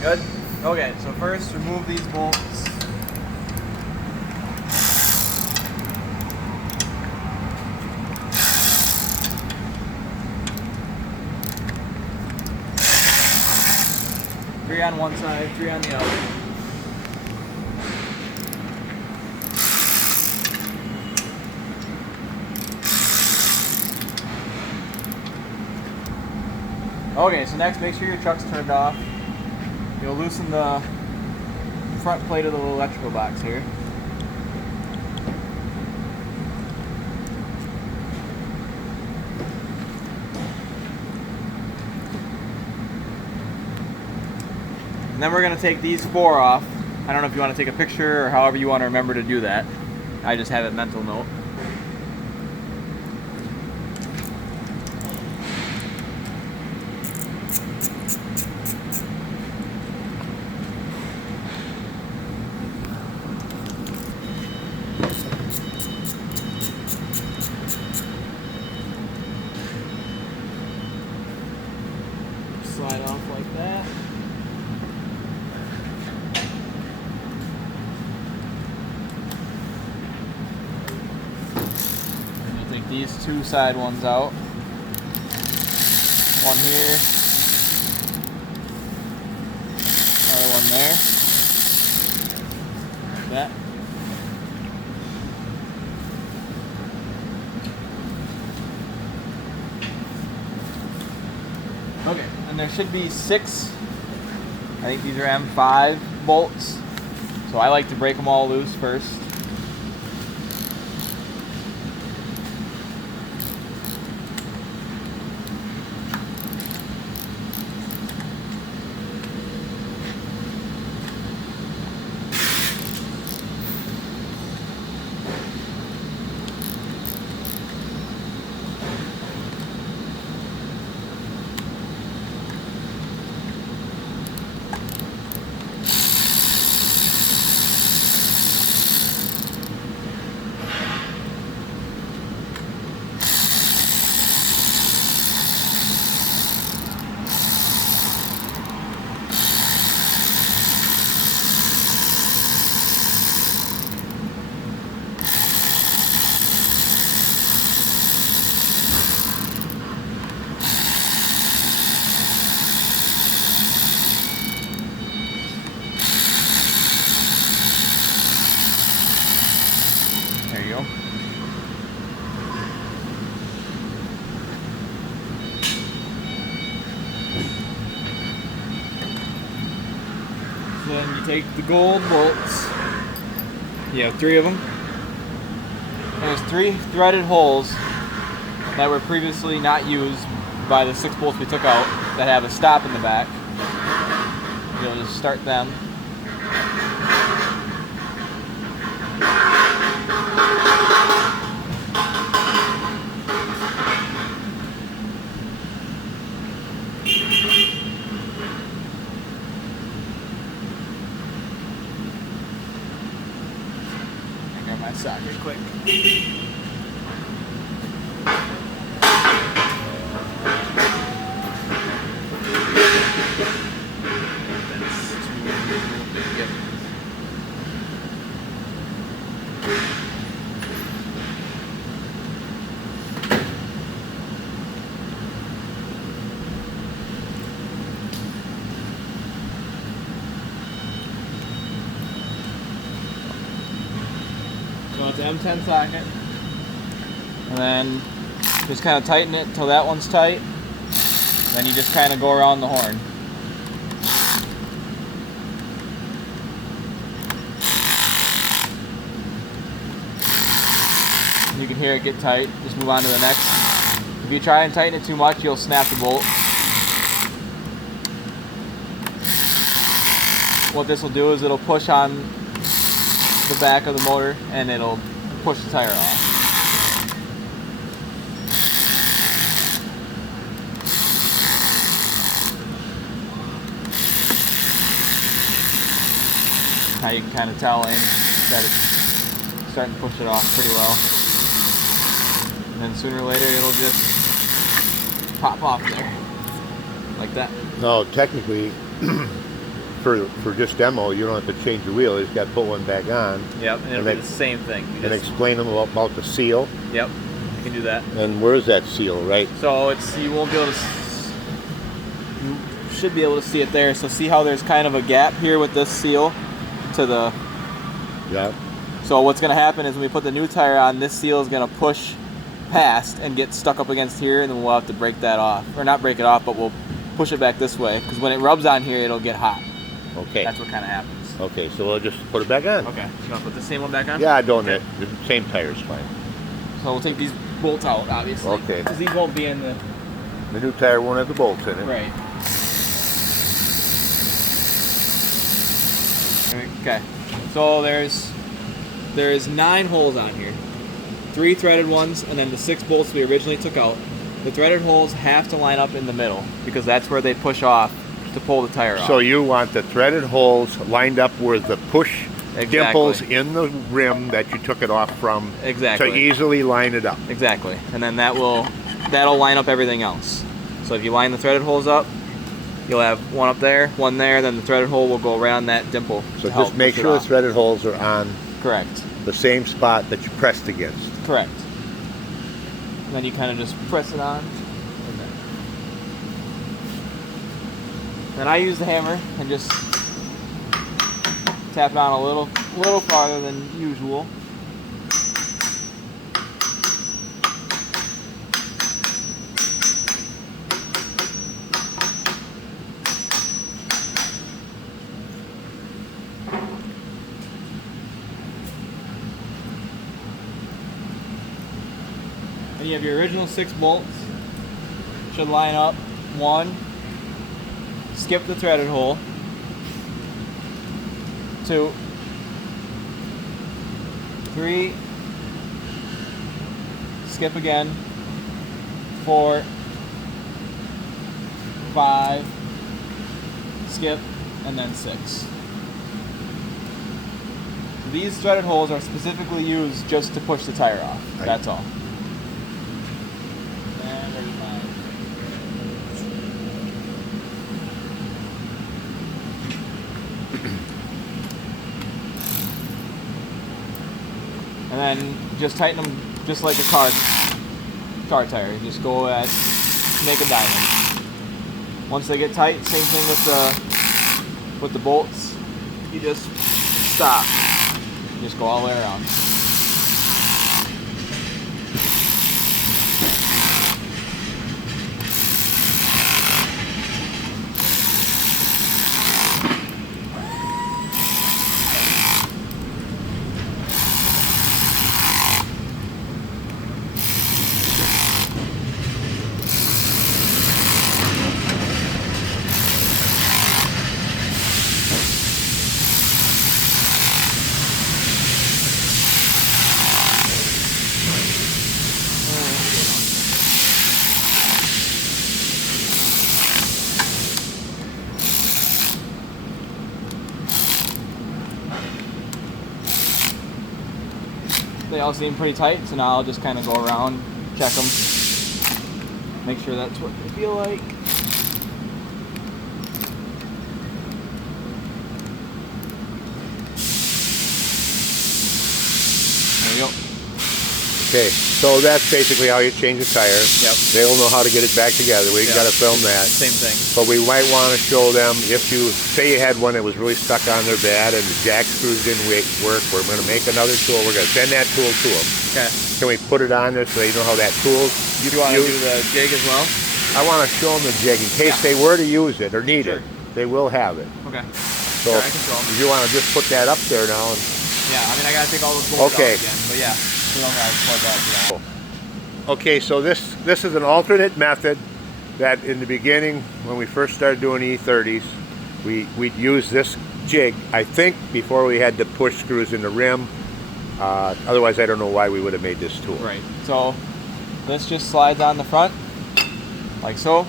Good? Okay, so first remove these bolts. Three on one side, three on the other. Okay, so next make sure your truck's turned off. You'll loosen the front plate of the little electrical box here. And then we're going to take these four off. I don't know if you want to take a picture or however you want to remember to do that. I just have it mental note. Slide off like that. And you'll take these two side ones out. One here. Another one there. Like that. Okay, and there should be 6, I think these are M5 bolts. So I like to break them all loose first. There you go. So then you take the gold bolts. You have 3 of them. There's 3 threaded holes that were previously not used by the 6 bolts we took out that have a stop in the back. You'll just start them. Grab my socket quick. So it's an M10 socket, and then just kind of tighten it until that one's tight. Then you just kind of go around the horn. You can hear it get tight. Just move on to the next. If you try and tighten it too much, you'll snap the bolt. What this will do is it'll push on the back of the motor and it'll push the tire off. Now you can kind of tell that it's starting to push it off pretty well. And then sooner or later it'll just pop off there. Like that. No, technically, for just demo, you don't have to change the wheel. You just got to put one back on. Yep, and it'll be the same thing. And explain them about the seal. Yep, you can do that. And where is that seal, right? So you won't be able to. You should be able to see it there. So see how there's kind of a gap here with this seal to the. Yeah. So what's going to happen is when we put the new tire on, this seal is going to push past and get stuck up against here, and then we'll have to break that off, or not break it off, but we'll push it back this way because when it rubs on here, it'll get hot. Okay. That's what kind of happens. Okay, so we'll just put it back on. Okay. You want to put the same one back on? Yeah, I don't. Okay. The same tire's fine. So we'll take these bolts out, obviously. Okay. Because these won't be in the. The new tire won't have the bolts in it. Right. Okay. So there's 9 holes on here. 3 threaded ones, and then the 6 bolts we originally took out. The threaded holes have to line up in the middle because that's where they push off to pull the tire off. So you want the threaded holes lined up where the push dimples in the rim that you took it off from. Exactly. To easily line it up. Exactly. And then that'll line up everything else. So if you line the threaded holes up, you'll have one up there, one there, then the threaded hole will go around that dimple. So just make sure the threaded holes are on correct. The same spot that you pressed against. Correct. And then you kind of just press it on. Okay. Then I use the hammer and just tap it on a little farther than usual. And you have your original 6 bolts. Should line up. 1. Skip the threaded hole. 2. 3. Skip again. 4. 5. Skip, and then 6. These threaded holes are specifically used just to push the tire off. Right. That's all. And then just tighten them just like a car tire. You just go at, make a diamond. Once they get tight, same thing with the bolts. You just stop. You just go all the way around. They all seem pretty tight, so now I'll just kind of go around, check them, make sure that's what they feel like. There we go. Okay, so that's basically how you change the tire. Yep. They'll know how to get it back together. We've got to film that. Same thing. But we might want to show them if you say you had one that was really stuck on there bad and the jack screws didn't work. We're going to make another tool. We're going to send that tool to them. Okay. Can we put it on there so they know how that tool's You want to do the jig as well? I want to show them the jig in case they were to use it or need Sure. it. They will have it. Okay. So Sure, I can show 'em. if you want to just put that up there now. And, Yeah, I mean I gotta take all those bolts Okay. out again, but yeah, we don't gotta plug that for that. Okay, so this is an alternate method that in the beginning, when we first started doing E30s, we'd use this jig, I think, before we had the push screws in the rim. Otherwise, I don't know why we would have made this tool. Right. So this just slides on the front, like so.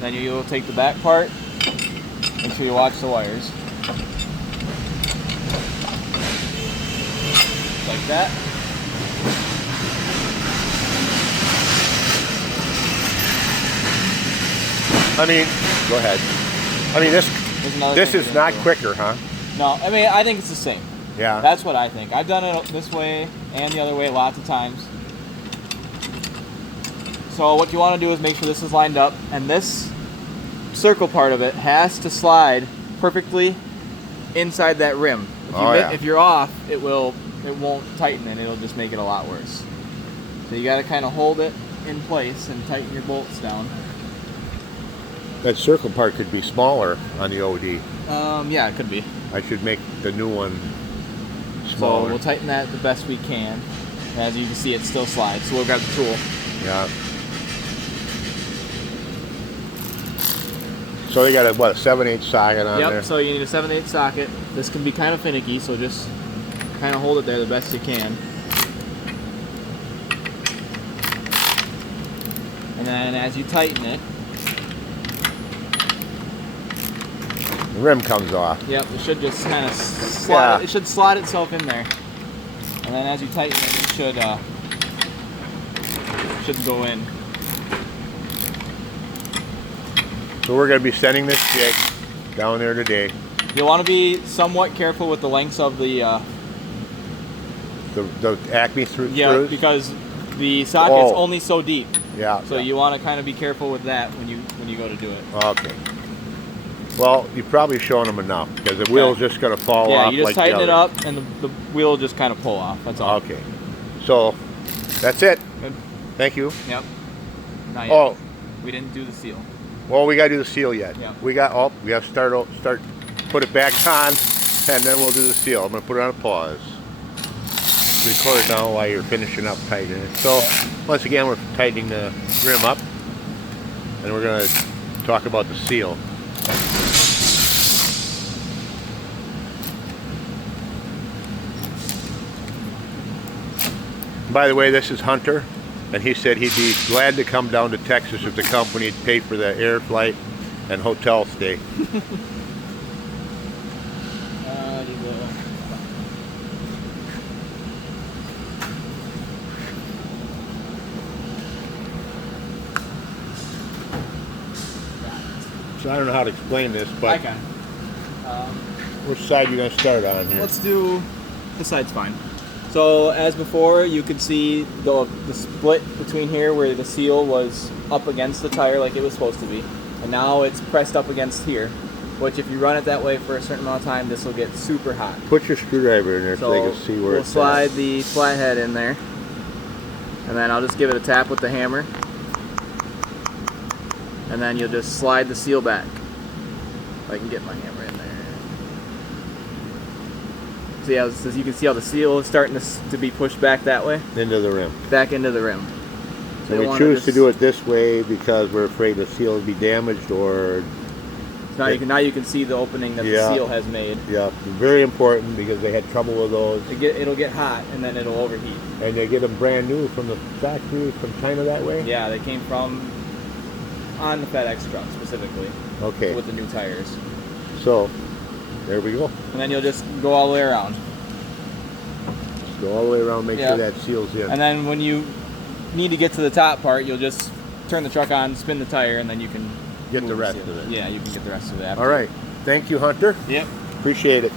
Then you'll take the back part. Make sure you watch the wires. Like that. I mean, go ahead. I mean, There's another this thing is we not didn't do. quicker, huh? No, I mean, I think it's the same. Yeah. That's what I think. I've done it this way and the other way lots of times. So what you want to do is make sure this is lined up, and this circle part of it has to slide perfectly inside that rim. If you're off, it won't tighten, and it'll just make it a lot worse. So you got to kind of hold it in place and tighten your bolts down. That circle part could be smaller on the OD. Yeah, it could be. I should make the new one So smaller. we'll tighten that the best we can. As you can see, it still slides. So we'll grab the tool. Yeah. So they got a 7/8 socket on there. Yep, so you need a 7/8 socket. This can be kind of finicky, so just kind of hold it there the best you can. And then as you tighten it, The rim comes off. yep, it should just kind of slide. Yeah. It should slide itself in there. And then as you tighten it, it should go in. So we're going to be sending this jig down there today. You'll want to be somewhat careful with the lengths of the The Acme screws. because the socket's Oh. only so deep. Yeah. So you want to kind of be careful with that when you go to do it. Okay. Well, you've probably shown them enough because the wheel's just going to fall Yeah, off you just like tighten the it other. up, and the wheel will just kind of pull off. That's all. Okay. So that's it. Good. Thank you. Yep. Not yet. Oh, We didn't do the seal. well, we got to do the seal yet. Yeah. We got to start, put it back on, and then we'll do the seal. I'm going to put it on a pause. Record it now while you're finishing up tightening it. So once again, we're tightening the rim up, and we're going to talk about the seal. By the way, this is Hunter, and he said he'd be glad to come down to Texas if the company would pay for the air flight and hotel stay. So I don't know how to explain this, I but can. which side are you going to start on here? Let's do this side's fine. So as before, you could see the split between here where the seal was up against the tire like it was supposed to be, and now it's pressed up against here. Which, if you run it that way for a certain amount of time, this will get super hot. Put your screwdriver in there so they can see where we'll it's slide at. the flathead in there, and then I'll just give it a tap with the hammer, and then you'll just slide the seal back. If I can get my hammer in there. See how, as you can see how the seal is starting to be pushed back that way, Into the rim. back into the rim. So And you we wanna choose just- to do it this way because we're afraid the seal will be damaged or... Now you can see the opening that Yeah. the seal has made. Yeah, very important because they had trouble with those. It'll get hot and then it'll overheat. And they get them brand new from the factory from China that way? Yeah, they came from on the FedEx truck specifically Okay, with the new tires. so there we go. And then you'll just go all the way around. Just go all the way around, make Yeah. sure that seal's in. And then when you need to get to the top part, you'll just turn the truck on, spin the tire, and then you can Get the move rest seal. of it. Yeah, you can get the rest of it. All right, thank you, Hunter. Yep. Appreciate it.